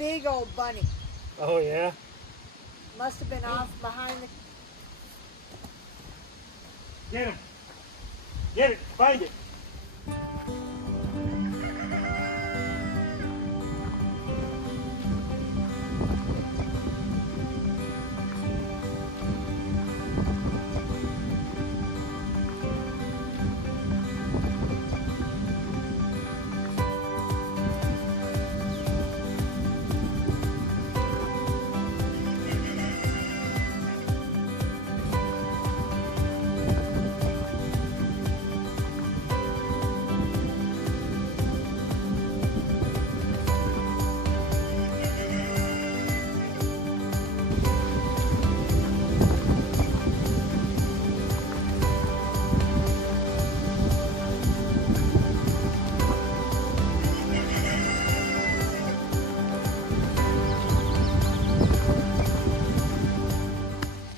big old bunny. Oh yeah? Must have been off behind the... Get him! Get it! Find it!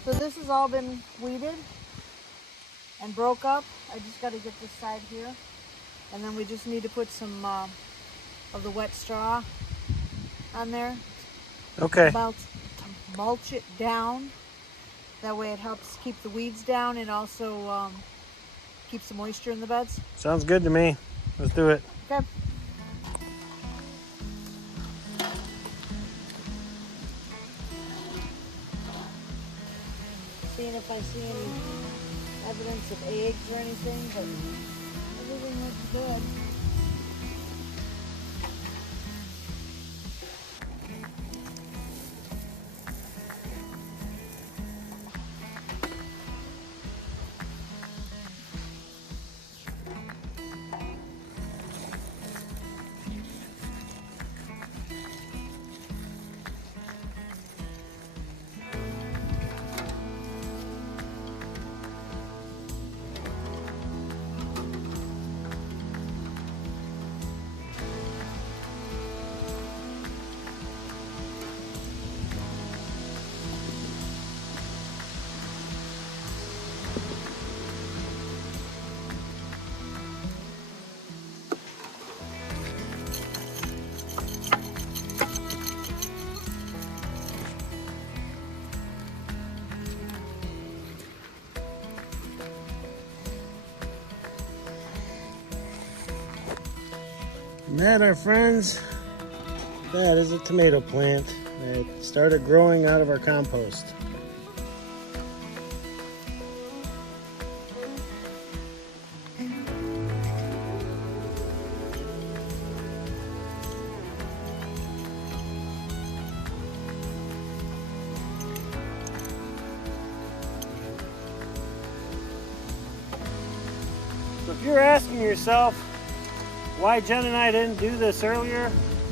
So this has all been weeded and broke up. I just got to get this side here. And then we just need to put some of the wet straw on there. Okay. To mulch it down. That way it helps keep the weeds down and also keeps the moisture in the beds. Sounds good to me. Let's do it. Okay. Seeing if I see any evidence of eggs or anything, but everything looks good. And that, our friends, that is a tomato plant that started growing out of our compost. So if you're asking yourself why Jen and I didn't do this earlier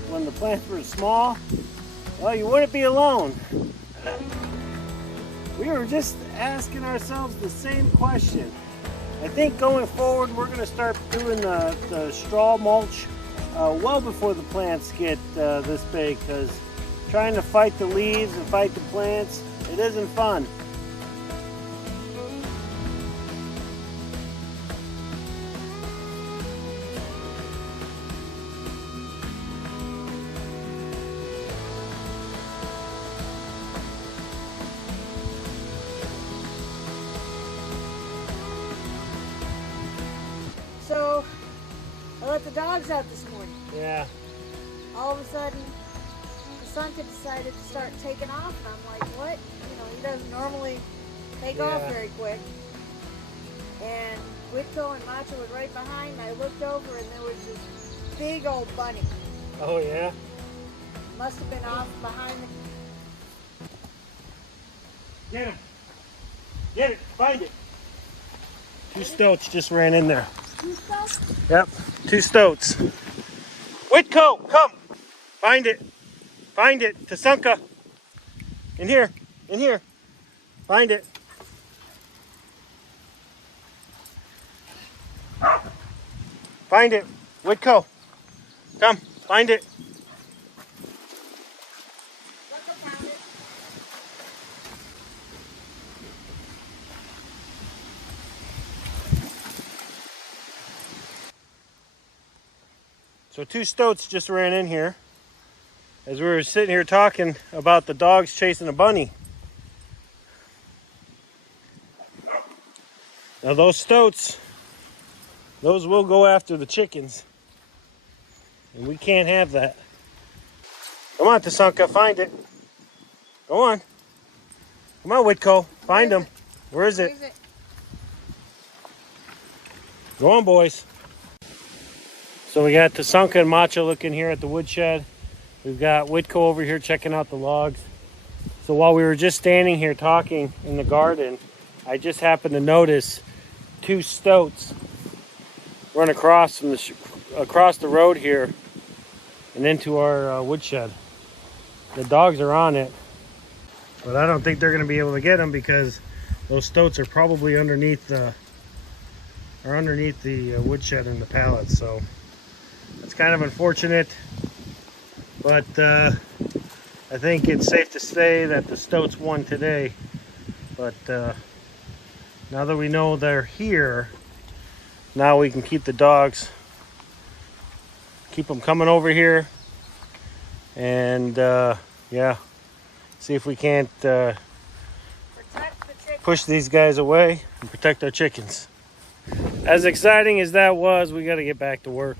when the plants were small, well, you wouldn't be alone. We were just asking ourselves the same question. I think going forward we're going to start doing the straw mulch well before the plants get this big, because trying to fight the leaves and fight the plants, it isn't fun. So I let the dogs out this morning. Yeah. All of a sudden, the sun decided to start taking off, and I'm like, what? You know, he doesn't normally take off very quick. And Whitco and Macho was right behind, and I looked over, and there was this big old bunny. Oh yeah? Must have been off behind the... Get him! Get it! Find it! 2 stoats just ran in there. 2 stoats? Yep, 2 stoats. Whitco, come! Find it! Find it! Tasunka! In here! In here! Find it! Find it! Whitco! Come! Find it! So 2 stoats just ran in here, as we were sitting here talking about the dogs chasing a bunny. Now those stoats, those will go after the chickens. And we can't have that. Come on, Tasanka, find it. Go on. Come on, Whitco, find him. Where is it? Go on, boys. So we got Tasanka and Macha looking here at the woodshed. We've got Whitco over here checking out the logs. So while we were just standing here talking in the garden, I just happened to notice 2 stoats run across from across the road here and into our woodshed. The dogs are on it, but I don't think they're going to be able to get them because those stoats are probably underneath the woodshed and the pallets. So it's kind of unfortunate, but I think it's safe to say that the stoats won today. But now that we know they're here, now we can keep the dogs, keep them coming over here, and yeah, see if we can't push these guys away and protect our chickens. As exciting as that was, we got to get back to work.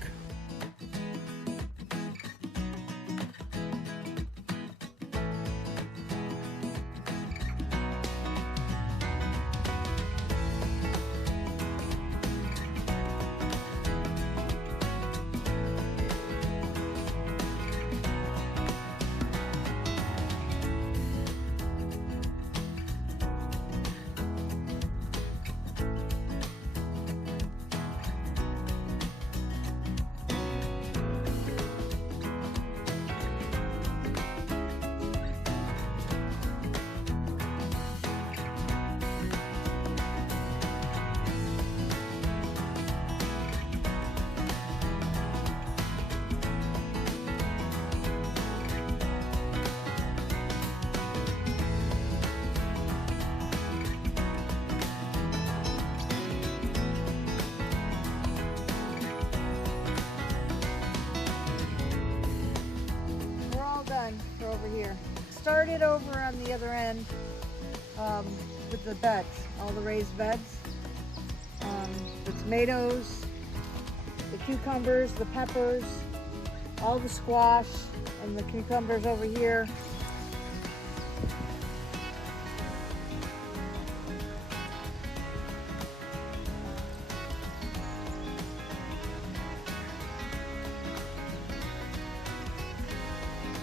For over here. Started over on the other end with the beds, all the raised beds. The tomatoes, the cucumbers, the peppers, all the squash, and the cucumbers over here.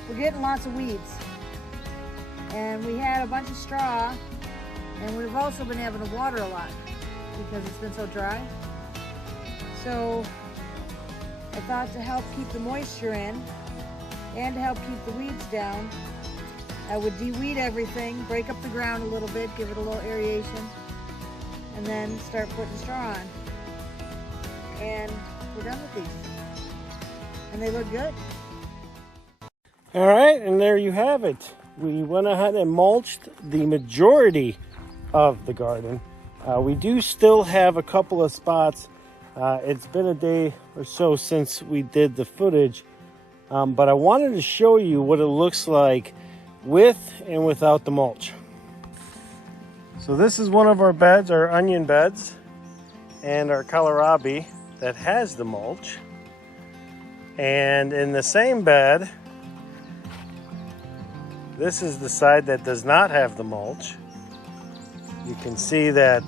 We're getting lots of weeds, and we had a bunch of straw, and we've also been having to water a lot because it's been so dry. So I thought to help keep the moisture in and to help keep the weeds down, I would de-weed everything, break up the ground a little bit, give it a little aeration, and then start putting straw on. And we're done with these, and they look good. All right, and there you have it. We went ahead and mulched the majority of the garden. We do still have a couple of spots. It's been a day or so since we did the footage, but I wanted to show you what it looks like with and without the mulch. So this is one of our beds, our onion beds, and our kohlrabi that has the mulch. And in the same bed, this is the side that does not have the mulch. You can see that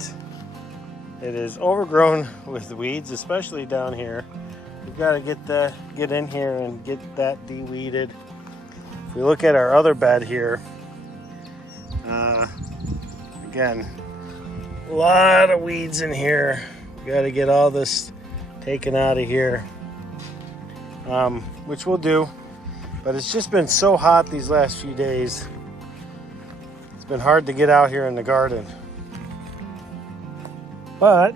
it is overgrown with weeds, especially down here. We've got to get in here and get that de-weeded. If we look at our other bed here, again, a lot of weeds in here. We got to get all this taken out of here, which we'll do. But it's just been so hot these last few days. It's been hard to get out here in the garden. But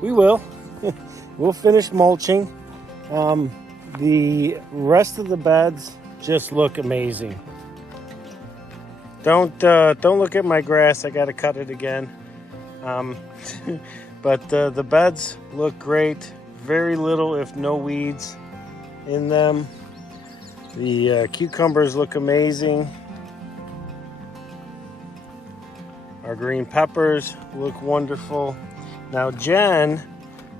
we will. We'll finish mulching. The rest of the beds just look amazing. Don't look at my grass. I got to cut it again. But the beds look great. Very little, if no weeds. in them. The cucumbers look amazing. Our green peppers look wonderful. Now Jen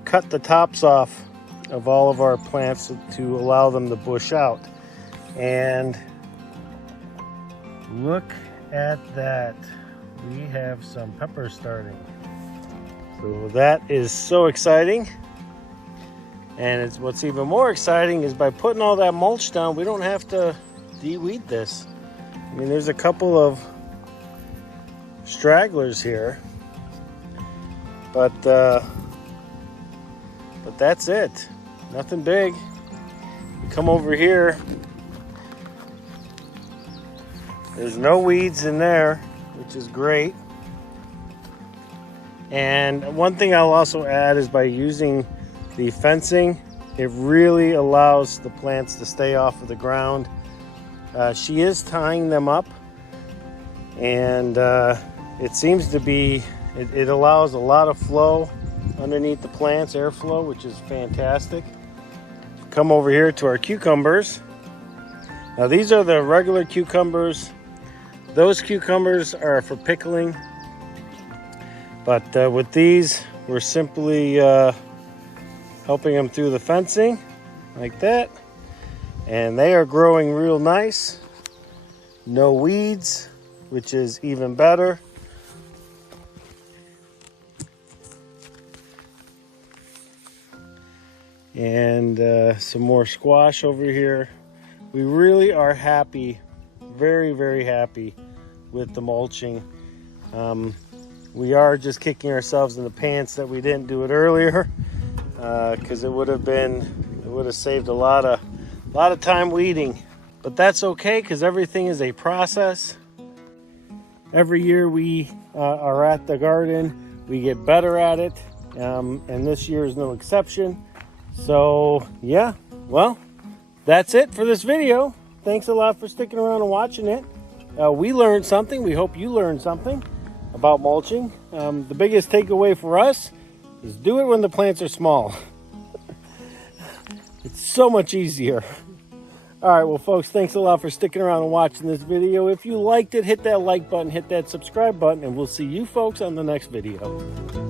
cut the tops off of all of our plants to allow them to bush out. And look at that. We have some peppers starting. So that is so exciting. And what's even more exciting is by putting all that mulch down, we don't have to de-weed this. I mean, there's a couple of stragglers here, but that's it. Nothing big. We come over here. There's no weeds in there, which is great. And one thing I'll also add is by using the fencing, it really allows the plants to stay off of the ground. She is tying them up, and it seems to be, it allows a lot of flow underneath the plants, airflow, which is fantastic. Come over here to our cucumbers. Now these are the regular cucumbers. Those cucumbers are for pickling, but with these, we're simply helping them through the fencing like that, and they are growing real nice. No weeds, which is even better. And some more squash over here. We really are happy, very, very happy with the mulching. We are just kicking ourselves in the pants that we didn't do it earlier, because it would have saved a lot of time weeding. But that's okay, because everything is a process. Every year we are at the garden, we get better at it, and this year is no exception. So yeah, well, that's it for this video. Thanks a lot for sticking around and watching it. We learned something. We hope you learned something about mulching. The biggest takeaway for us is do it when the plants are small. It's so much easier. All right, well, folks, thanks a lot for sticking around and watching this video. If you liked it, hit that like button, hit that subscribe button, and we'll see you folks on the next video.